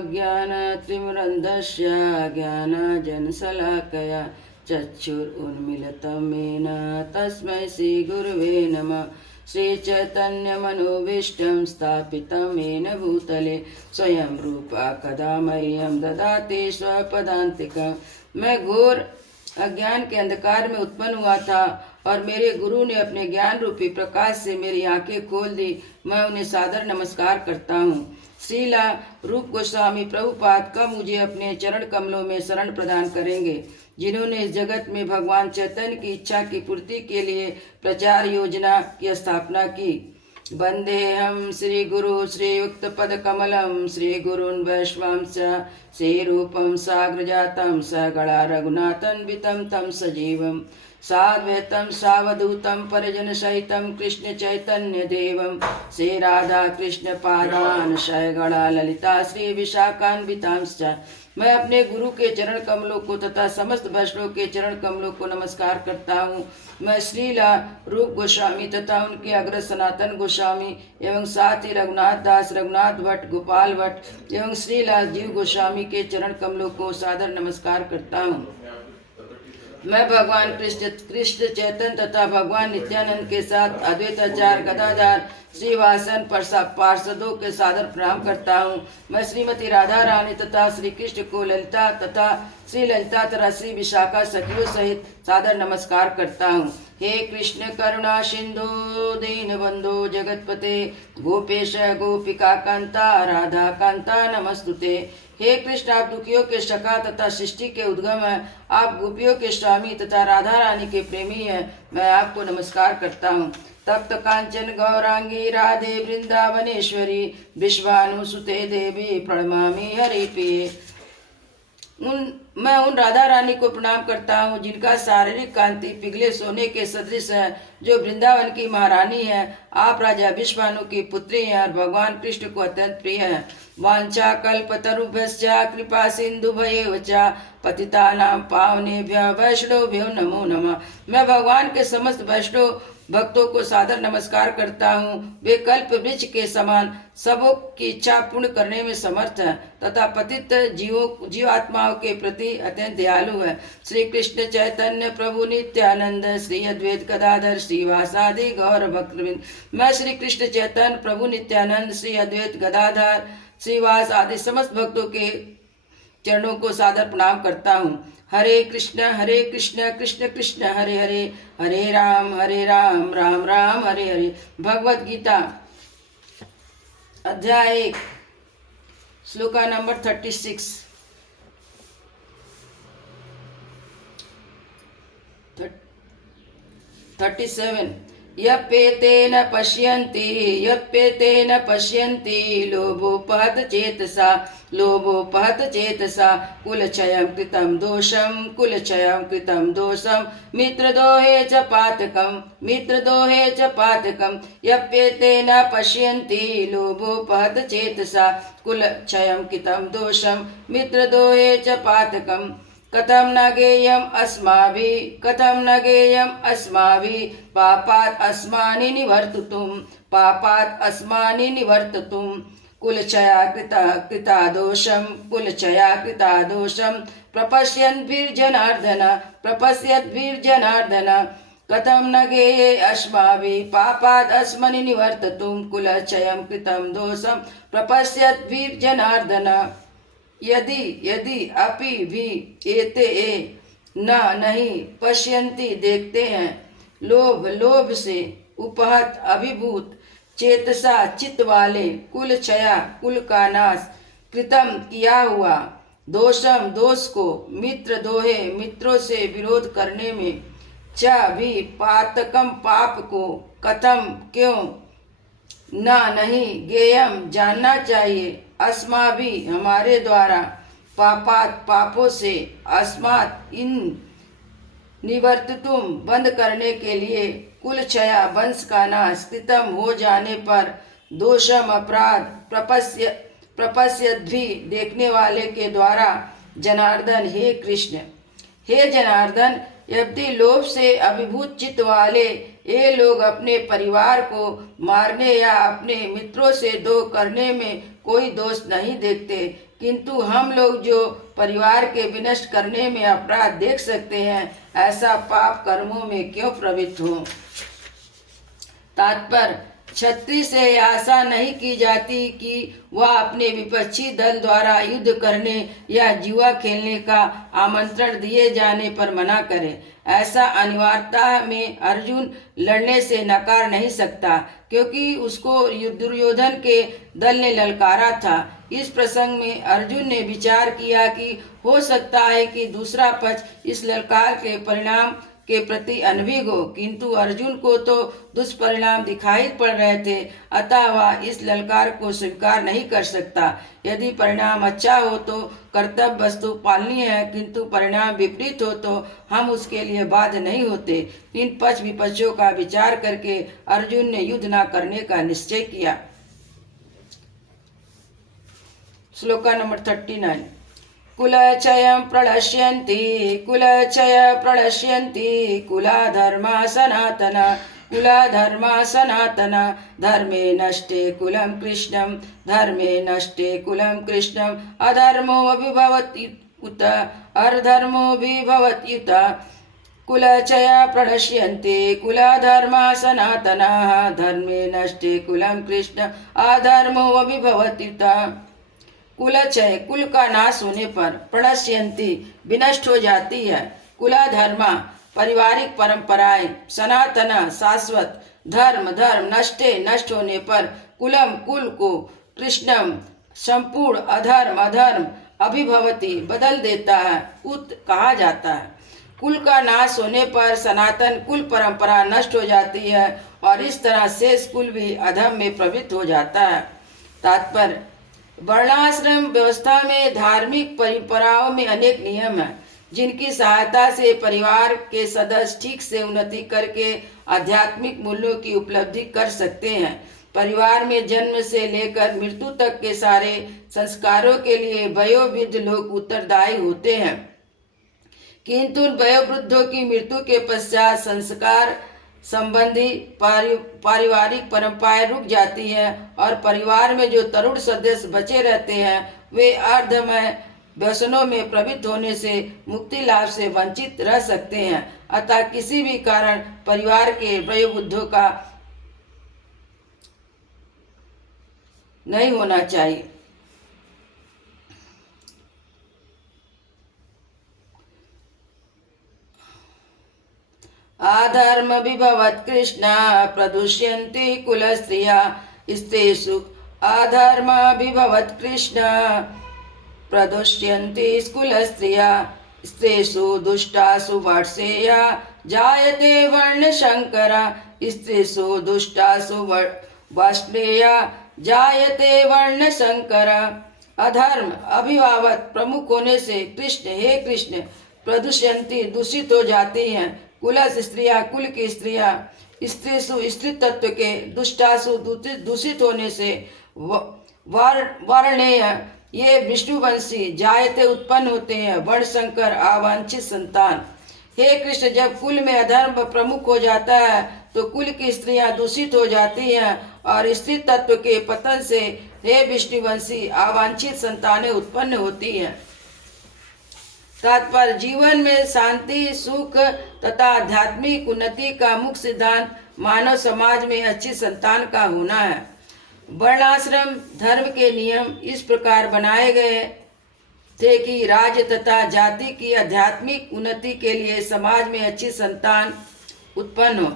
अज्ञानतिमिरन्धस्य ज्ञानजनशलाकया चक्षुरुन्मीलितं येन तस्मै श्रीगुरवे नमः। श्रीचैतन्यमनोभीष्टं स्थापितं येन भूतले स्वयं रूपा कदा मह्यं ददाति स्वपदान्तिकं। मैं घोर अज्ञान के अंधकार में उत्पन्न हुआ था और मेरे गुरु ने अपने ज्ञान रूपी प्रकाश से मेरी आंखें खोल दी। मैं उन्हें सादर नमस्कार करता हूँ। श्रीला रूप गोस्वामी प्रभुपाद कब मुझे अपने चरण कमलों में शरण प्रदान करेंगे, जिन्होंने इस जगत में भगवान चैतन्य की इच्छा की पूर्ति के लिए प्रचार योजना की स्थापना की। वंदेहम श्री गुरु श्रीयुक्त पद कमलम श्री गुरुन् वैष्णवंश श्री रूपम साग्र जातम सगणा रघुनाथन्वितं तं सजीवम साद्वैतम सावधूतम परिजन सहितम कृष्ण चैतन्य देवम श्री राधा कृष्ण पादान सगणा ललिता श्री विशाखान्वितांश्च। मैं अपने गुरु के चरण कमलों को तथा समस्त वैष्णव के चरण कमलों को नमस्कार करता हूँ। मैं श्रीला रूप गोस्वामी तथा उनके अग्रज सनातन गोस्वामी एवं साथ ही रघुनाथ दास, रघुनाथ भट्ट, गोपाल भट्ट एवं श्रीला जीव गोस्वामी के चरण कमलों को सादर नमस्कार करता हूँ। मैं भगवान कृष्ण चैतन्य तथा भगवान नित्यानंद के साथ अद्वैताचार्य गदाधर श्रीवासन पार्षदों के सादर प्रणाम करता हूँ। मैं श्रीमती राधा रानी तथा श्री कृष्ण को ललिता तथा श्री ललिता तथा श्री विशाखा सखियों सहित सादर नमस्कार करता हूँ। हे कृष्ण करुणा सिंधु दीन बंधु जगतपते गोपेश गोपिका कांता राधा कांता नमस्तुते। हे कृष्ण, आप दुखियों के सखा तथा सृष्टि के उद्गम हैं। आप गोपियों के स्वामी तथा राधा रानी के प्रेमी हैं। मैं आपको नमस्कार करता हूँ। तप्त कांचन गौरांगी राधे वृंदावनेश्वरी विश्वानुसुते देवी प्रणमामि हरिप्रिये। मैं उन राधा रानी को प्रणाम करता हूँ जिनका शारीरिक कांति पिघले सोने के सदृश है, जो वृंदावन की महारानी है। आप राजा विश्वानु की पुत्री हैं और भगवान कृष्ण को अत्यंत प्रिय हैं। वांछा कल्पतरुभ्यश्च कृपा सिंधुभ्येव च पतितानां पावनेभ्यः वैष्णवेभ्यो नमो नमः। मैं भगवान के समस्त वैष्णव भक्तों को सादर नमस्कार करता हूँ। वे कल्प वृक्ष के समान सबों की इच्छा पूर्ण करने में समर्थ है तथा पतित जीवात्माओं के प्रति अत्यंत दयालु है। श्री कृष्ण चैतन्य प्रभु नित्यानंद श्री अद्वैत गदाधर श्रीवासादि गौर भक्तवृंद। मैं श्री कृष्ण चैतन्य प्रभु नित्यानंद श्री अद्वैत गदाधर श्रीवास आदि समस्त भक्तों के चरणों को सादर प्रणाम करता हूँ। हरे कृष्ण कृष्ण कृष्ण हरे हरे, हरे राम राम राम हरे हरे। भगवद गीता अध्याय 1 श्लोका नंबर 37 यप्येतेन पश्यन्ति लोभोपहत चेतसा कुलक्षयं कृतं दोषं मित्रदोहे च पातकं यप्येतेन पश्यन्ति लोभोपहत चेतसा कुलक्षयं कृतं दोषं मित्रदोहे च पातकं कथं न गेयम् अस्माभिः पापात् अस्मानि निवर्तितुं कुलक्षया कृता दोषं प्रपश्यद्भिर्जनार्दन कथं न गेये अस्माभिः पापात् अस्मनि निवर्तितुं कुलक्षयं कृतं दोषं प्रपश्यद्भिर्जनार्दन। यदि अपि भी एते नहीं पश्यन्ति देखते हैं, लोभ से उपहत अभिभूत चेतसा चित्त वाले कुलक्षया कुल का नाश कृतम किया हुआ दोषम दोष को मित्रदोहे मित्रों से विरोध करने में च भी पातकम पाप को कथम क्यों न नहीं गेयम जानना चाहिए अस्मा भी हमारे द्वारा पापात पापों से अस्मात् इन निवर्तितुम बंद करने के लिए कुलक्षया वंश का नाश कृतम हो जाने पर दोषम अपराध प्रपश्यद्भि देखने वाले के द्वारा जनार्दन। हे कृष्ण, हे जनार्दन, यद्यपि लोभ से अभिभूत चित्त वाले ये लोग अपने परिवार को मारने या अपने मित्रों से द्रोह करने में कोई दोष नहीं देखते, किंतु हम लोग जो परिवार के विनष्ट करने में अपराध देख सकते हैं, ऐसा पाप कर्मों में क्यों प्रवृत्त हो। तात्पर्य, क्षत्रिय से यह आशा नहीं की जाती कि वह अपने विपक्षी दल द्वारा युद्ध करने या जुआ खेलने का आमंत्रण दिए जाने पर मना करे। ऐसा अनिवार्यता में अर्जुन लड़ने से नकार नहीं सकता, क्योंकि उसको दुर्योधन के दल ने ललकारा था। इस प्रसंग में अर्जुन ने विचार किया कि हो सकता है कि दूसरा पक्ष इस ललकार के परिणाम के प्रति अनभिज्ञ हो, किंतु अर्जुन को तो दुष्परिणाम दिखाई पड़ रहे थे, अतः वह इस ललकार को स्वीकार नहीं कर सकता। यदि परिणाम अच्छा हो तो कर्तव्य वस्तु पालनी है, किंतु परिणाम विपरीत हो तो हम उसके लिए बाध्य नहीं होते। इन पक्ष विपक्षों का विचार करके अर्जुन ने युद्ध न करने का निश्चय किया। श्लोका नंबर 39। कुलक्षयं प्रणश्यन्ति कुलाधर्मा सनातन धर्मे नष्टे कुलं कृष्णं अधर्मोऽभिभवत्युत अर्धर्मोऽभिभवत्युत कुलक्षया प्रणश्यन्ते कुलाधर्मा सनातनाः धर्मे नष्टे कुलं कृष्ण अधर्मोऽभिभवत्युत। कुलक्षय, कुल का नाश होने पर, प्रणश्यन्ति विनष्ट हो जाती है, कुलाधर्मा पारिवारिक परंपराएं, सनातन शाश्वत, धर्म नष्टे नष्ट होने पर, कुलम कुल को, कृष्णम संपूर्ण, अधर्म अभिभवती बदल देता है, उत कहा जाता है। कुल का नाश होने पर सनातन कुल परंपरा नष्ट हो जाती है और इस तरह शेष कुल भी अधर्म में प्रवृत्त हो जाता है। तात्पर्य, वर्णाश्रम व्यवस्था में धार्मिक परंपराओं में अनेक नियम हैं, जिनकी सहायता से परिवार के सदस्य ठीक से उन्नति करके आध्यात्मिक मूल्यों की उपलब्धि कर सकते हैं। परिवार में जन्म से लेकर मृत्यु तक के सारे संस्कारों के लिए वयोवृद्ध लोग उत्तरदायी होते हैं, किंतु वयोवृद्धों की मृत्यु के पश्चात संस्कार संबंधी पारिवारिक परंपराएं रुक जाती हैं और परिवार में जो तरुण सदस्य बचे रहते हैं वे अर्धमय व्यसनों में प्रवृत्त होने से मुक्ति लाभ से वंचित रह सकते हैं। अतः किसी भी कारण परिवार के वयोवृद्धों का नहीं होना चाहिए। आधर्म विभवत् कृष्ण प्रदुष्यन्ति कुलस्त्रिया स्त्रीषु आधर्म विभवत् कृष्ण प्रदुष्यन्ति कुलस्त्रिया स्त्रीषु दुष्टासु वर्षेया जायते वर्णशंकरा स्त्रीषु दुष्टासु वाष्णेया जायते वर्णशंकरा। अधर्म अभिभावत प्रमुख होने से कृष्ण, हे कृष्ण, प्रदुष्यन्ति दूषित हो जाती हैं, कुलस स्त्रियां कुल की स्त्रियां, स्त्रीसु स्त्री तत्व के, दुष्टासु दूषित होने से, वर्णेय ये विष्णुवंशी, जायते उत्पन्न होते हैं, वर्णशंकर अवांछित संतान। हे कृष्ण, जब कुल में अधर्म प्रमुख हो जाता है तो कुल की स्त्रियां दूषित हो जाती हैं और स्त्री तत्व के पतन से हे विष्णुवंशी अवांछित संतानें उत्पन्न होती हैं। तात्पर्य, जीवन में शांति, सुख तथा आध्यात्मिक उन्नति का मुख्य सिद्धांत मानव समाज में अच्छी संतान का होना है। वर्णाश्रम धर्म के नियम इस प्रकार बनाए गए थे कि राज्य तथा जाति की आध्यात्मिक उन्नति के लिए समाज में अच्छी संतान उत्पन्न हो।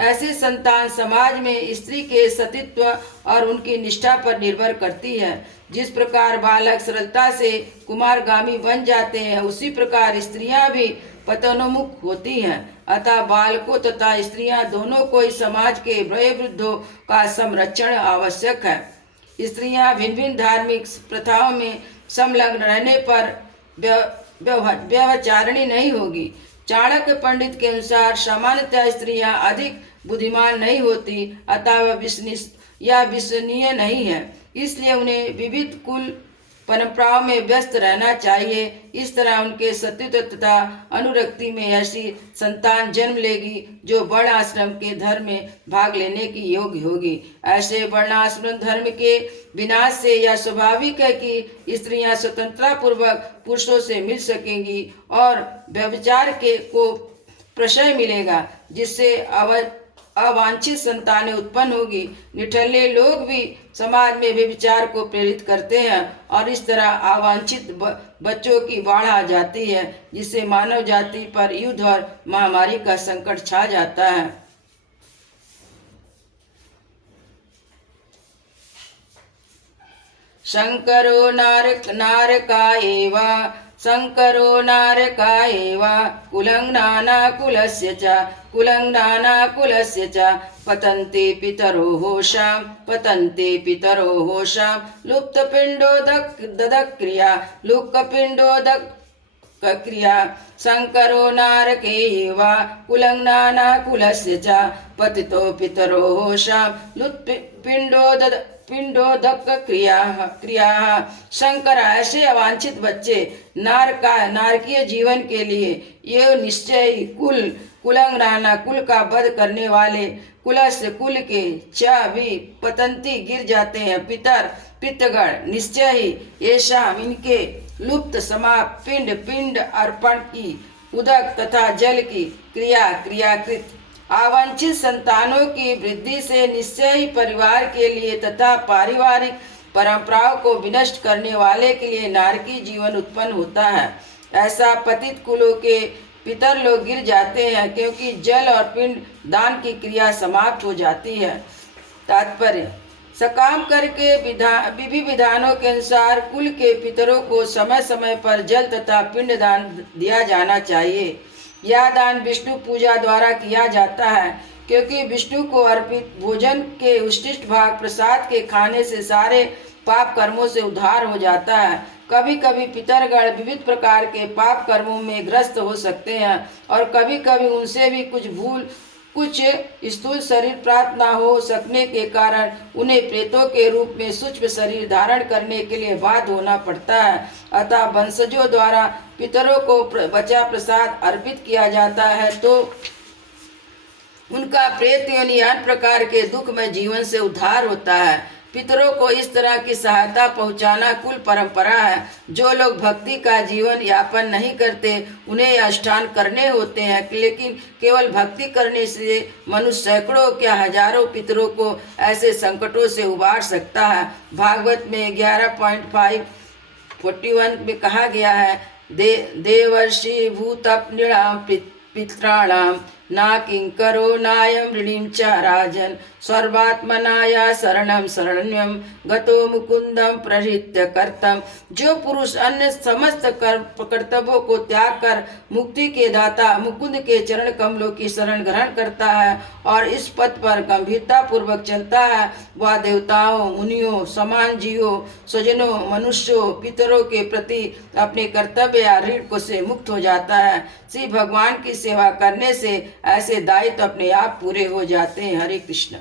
ऐसी संतान समाज में स्त्री के सतीत्व और उनकी निष्ठा पर निर्भर करती है। जिस प्रकार बालक सरलता से कुमारगामी बन जाते हैं, उसी प्रकार स्त्रियां भी पतनोन्मुख होती हैं। अतः बालकों तथा स्त्रियां दोनों को इस समाज के वयोवृद्धों का संरक्षण आवश्यक है। स्त्रियां भिन्न भिन्न धार्मिक प्रथाओं में संलग्न रहने पर व्यभिचारिणी नहीं होगी। चाणक्य पंडित के अनुसार सामान्यतः स्त्रियां अधिक बुद्धिमान नहीं होती, अतः वह विश्वसनीय नहीं है, इसलिए उन्हें विविध कुल परंपराओं में व्यस्त रहना चाहिए। इस तरह उनके सत्युत्व तथा अनुरक्ति में ऐसी संतान जन्म लेगी जो वर्ण आश्रम के धर्म में भाग लेने की योग्य होगी। ऐसे वर्णाश्रम धर्म के विनाश से यह स्वाभाविक है कि स्त्रियां स्वतंत्रता पूर्वक पुरुषों से मिल सकेंगी और व्यभिचार के को प्रशय मिलेगा, जिससे अवांछित संतानें उत्पन्न होगी। निठल्ले लोग भी समाज में व्यभिचार को प्रेरित करते हैं और इस तरह अवांछित बच्चों की बाढ़ आ जाती है, जिससे मानव जाति पर युद्ध और महामारी का संकट छा जाता है। शंकरो नारका एव कुलं नानाकुलस्य च पतन्ते पितरो होशां लुप्तपिण्डोदक्रिया शंकरो नारके एव कुलं नानाकुलस्य च पतितो पितरो होशां पिंडोदक क्रिया। शंकर ऐसे अवांछित बच्चे नारकीय जीवन के लिए ये निश्चय ही कुलंगनाना कुल का वध करने वाले कुलस्य कुल के च भी पतंती गिर जाते हैं पितगण निश्चय ही ऐसा इनके लुप्त समाप पिंड अर्पण की उदक तथा जल की क्रियाकृत आवांछित संतानों की वृद्धि से निश्चय ही परिवार के लिए तथा पारिवारिक परंपराओं को विनष्ट करने वाले के लिए नारकी जीवन उत्पन्न होता है। ऐसा पतित कुलों के पितर लोग गिर जाते हैं क्योंकि जल और पिंड दान की क्रिया समाप्त हो जाती है। तात्पर्य सकाम करके विधि विधानों के अनुसार कुल के पितरों को समय समय पर जल तथा पिंड दान दिया जाना चाहिए। यह दान विष्णु पूजा द्वारा किया जाता है, क्योंकि विष्णु को अर्पित भोजन के उच्छिष्ट भाग प्रसाद के खाने से सारे पाप कर्मों से उद्धार हो जाता है। कभी कभी पितरगण विविध प्रकार के पाप कर्मों में ग्रस्त हो सकते हैं और कभी कभी उनसे भी कुछ स्थूल शरीर प्राप्त न हो सकने के कारण उन्हें प्रेतों के रूप में सूक्ष्म शरीर धारण करने के लिए बाध्य होना पड़ता है। अतः वंशजों द्वारा पितरों को बचा प्रसाद अर्पित किया जाता है तो उनका प्रेत योनि अन्य प्रकार के दुख में जीवन से उद्धार होता है। पितरों को इस तरह की सहायता पहुंचाना कुल परंपरा है। जो लोग भक्ति का जीवन यापन नहीं करते उन्हें अनुष्ठान करने होते हैं, लेकिन केवल भक्ति करने से मनुष्य सैकड़ों क्या हजारों पितरों को ऐसे संकटों से उबार सकता है। भागवत में 11.541 में कहा गया है, देवर्षि भूतप्निणां पित्राणां ना किंकरो नायम ऋणीम च राजन सर्वात्मनाया शरणम गतो मुकुंदम प्रहृत्य कर्तम। जो पुरुष अन्य समस्त कर्तव्यों को त्याग कर मुक्ति के दाता मुकुंद के चरण कमलों की शरण ग्रहण करता है और इस पथ पर गंभीरता पूर्वक चलता है, वह देवताओं मुनियों समान जीवों स्वजनों मनुष्यों पितरों के प्रति अपने कर्तव्य या ऋण को से मुक्त हो जाता है। श्री भगवान की सेवा करने से ऐसे दायित्व अपने आप पूरे हो जाते हैं। हरे कृष्ण।